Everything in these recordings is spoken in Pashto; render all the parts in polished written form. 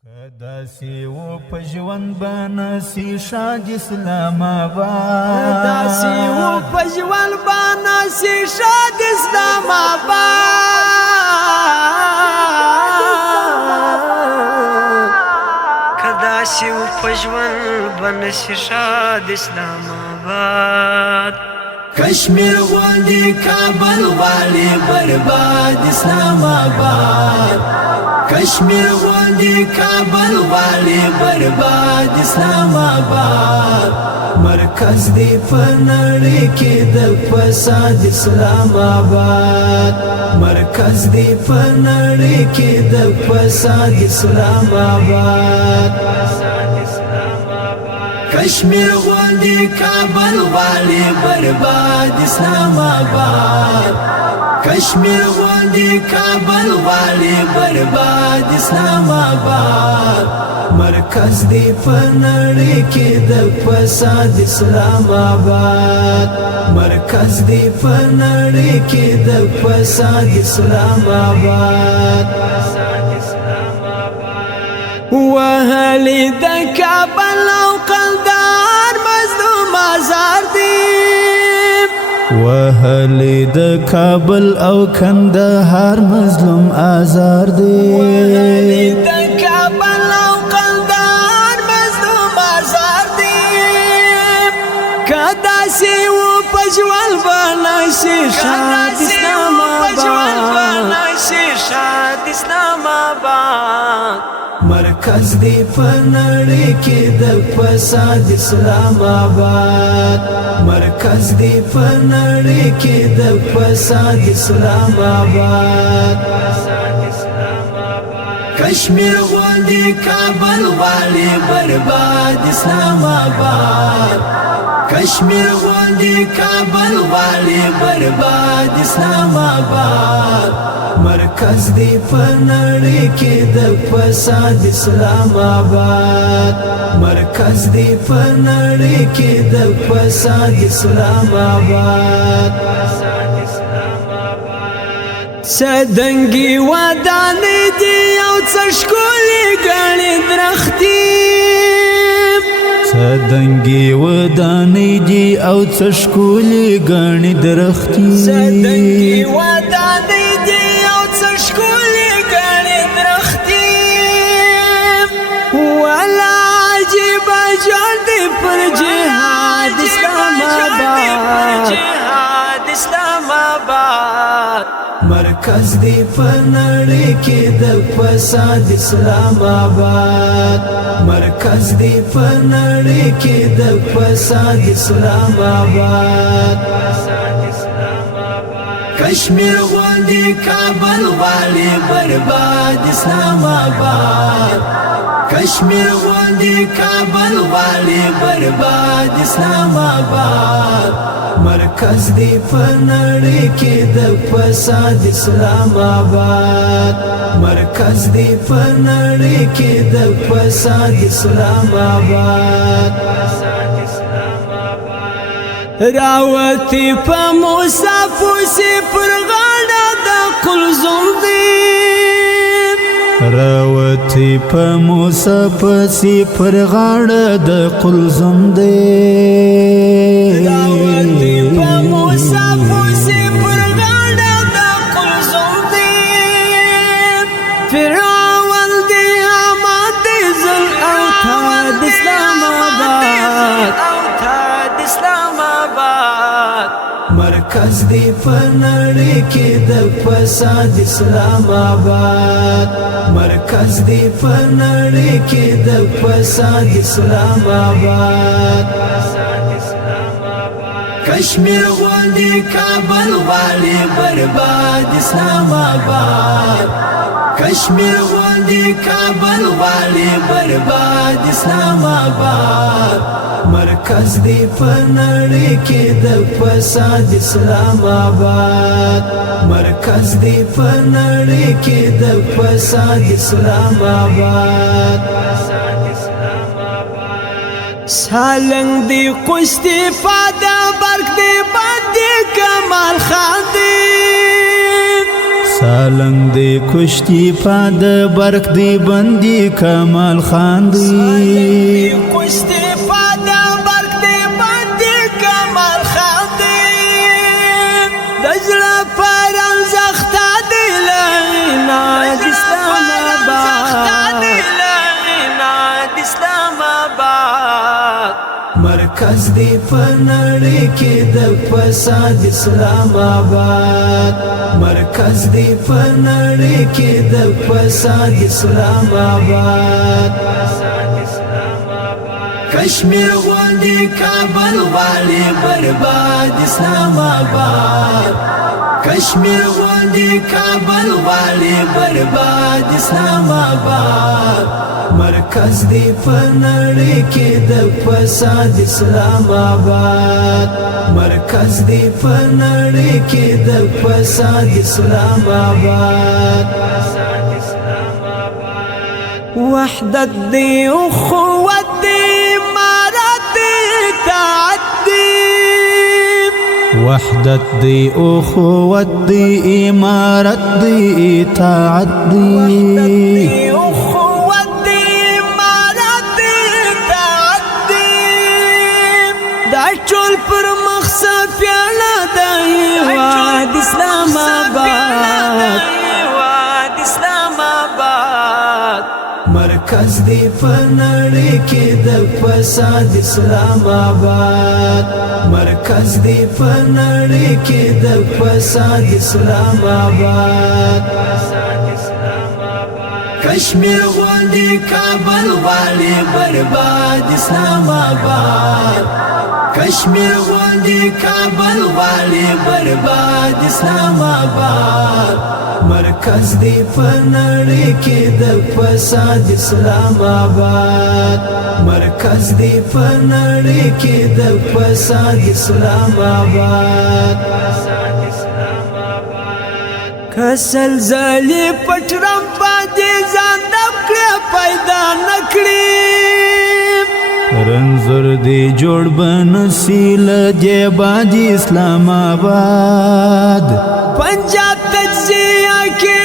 داسې و په ژوند به نسي شاد اسلام آباد داسې و په ژوند به نسي شاد اسلام آباد که داسې و په ژوند به نسي شاد اسلام آباد کشمیر غوندې کابل والی برباد اسلام آباد کشمیر غوندې کابل والی برباد اسلام آباد مرکز دی په نړۍ کې د فساد اسلام آباد مرکز دی په نړۍ کې د فساد اسلام آباد کشمیر غوندې کابل والی برباد اسلام آباد کشمیر غوندې کابل والی برباد اسلام آباد مرکز دی په نړۍ کې د فساد اسلام آباد مرکز دی په نړۍ کې د فساد اسلام آباد وهلی د کابل او قندهار مظلوم آزار دی وهلی د کابل او کندهار مظلوم آزار دی وهلی د کابل او قندهار مظلوم آزار دی کداسې و په ژوند به نشي شاد اسلام آباد مرکز دی په نړۍ کې د فساد اسلام آباد مرکز دی په نړۍ کې د فساد اسلام آباد کشمیر غوندې کابل والی برباد اسلام آباد کشمیر غوندې کابل والی برباد اسلام آباد مرکز دی په نړۍ کې د فساد اسلام آباد مرکز دی په نړۍ کې د فساد اسلام آباد سدنګي ودانې دی او څه ښکلې ګڼې درختي سدنګي ودانې دی او څه ښکلې ګڼې درختي سدنګي ودانې دی او څه ښکلې ګڼې درختي ولا عجیب جوړ دی پر جهاد اسلام آباد مرکز دی په نړۍ کې د فساد اسلام آباد مرکز دی په نړۍ کې د فساد اسلام آباد کشمیر غوندې کابل والی برباد اسلام آباد کشمیر غوندې کابل والی برباد اسلام آباد مرکز دی په نړۍ کې د فساد اسلام آباد مرکز دی په نړۍ کې د فساد اسلام آباد راوتی په مصافو سی پر غاړه د قلزم دی راوتی په مصافو سی پر غاړه د قلزم دی راوتی په مصافو سی پر غاړه د قلزم دی فرعون دی حماد دی ذل اوتاد اسلام آباد مرکز دی په نړۍ کې د فساد اسلام آباد مرکز دی په نړۍ کې د فساد اسلام آباد کشمیر غوندې کابل والی برباد اسلام آباد کشمیر غوندې کابل والی برباد اسلام آباد مرکز دی په نړۍ کې د فساد اسلام آباد مرکز دی په نړۍ کې د فساد اسلام آباد سالنګ دی قستی فاده برک دی باندې کمال خان دی سالنګ دی کشتی پاد برق دی بندی کمال خان دی کشتی پاد برق دی بندی کمال خان دی دجلا پر انزختا دی لغینا اسلام آباد مرکز دی پنړی کې د فساد اسلام آباد مرکز دی پنړی کې د فساد اسلام آباد کشمیر غوندي کابل والی برباد اسلام آباد کشمیر غوندي کابل والی برباد اسلام آباد مرکز دی پنړی کې د فساد اسلام آباد مرکز دی پنړی کې د فساد اسلام آباد وحدت دی اخوت دی امارت دی اطاعت دی وحدت دی اخوت دی امارت دی اطاعت دی ټول پر مقصد پیاله د هیواد اسلام آباد مرکز دی پنړی کې د فساد اسلام آباد مرکز دی پنړی کې د فساد اسلام آباد کشمیر غوندي کابل والی برباد اسلام آباد کشمیر غوندي کابل والی برباد اسلام آباد مرکز دی پنړی کې د فساد اسلام آباد مرکز دی پنړی کې د فساد اسلام آباد کسل زلی پټرم پدې ځان دم کړ پیدا نکړي رنزور دی جوړ بنسیل جیباج اسلام آباد پنجاب تجزیه کې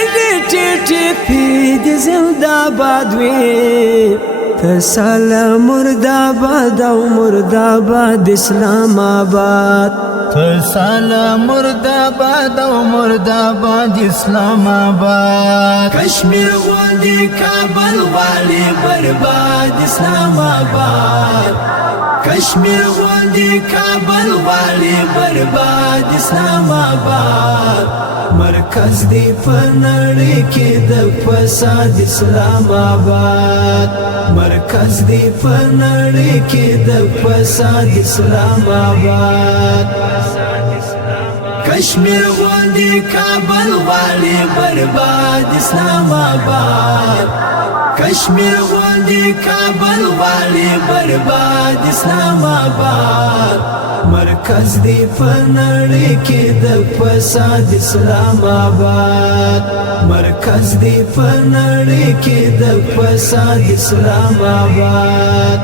ټټ پید زنده‌باد وي تسلا مرداباد او مرداباد اسلام آباد تسلا مرداباد او مرداباد اسلام آباد کشمیر غوندي کابل والی برباد اسلام آباد کشمیر غوندي کابل والی برباد اسلام آباد مرکز دی پنړی کې د فساد اسلام آباد مرکز دی پنړی کې د فساد اسلام آباد کشمیر غوندي کابل والی برباد اسلام آباد کشمیر غوندي کابل والی برباد اسلام آباد مرکز دی پنړی کې د فساد اسلام آباد مرکز دی پنړی کې د فساد اسلام آباد